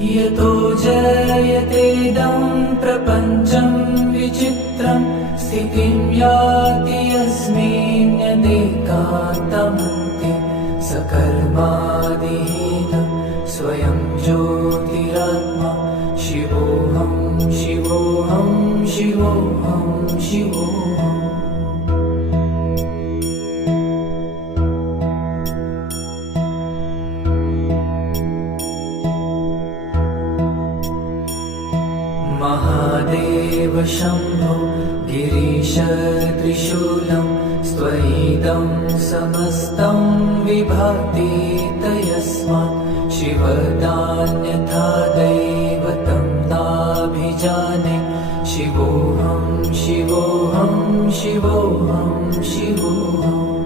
यतो जयतेदं प्रपञ्चं विचित्रं स्थितिं याति यस्मिन्नेकान्तमन्ते सकर्मादिहीनं स्वयं ज्योतिरात्मा शिवोऽहं शिवोऽहं शिवोऽहं शिवोऽहम्। महादेव शम्भो गिरीश त्रिशूलं स्वैदं समस्तं विभाति तयस्मात् शिवदान्यथा दैवतं नाभिजाने शिवोऽहं शिवोऽहं शिवोऽहं शिवोऽहम्।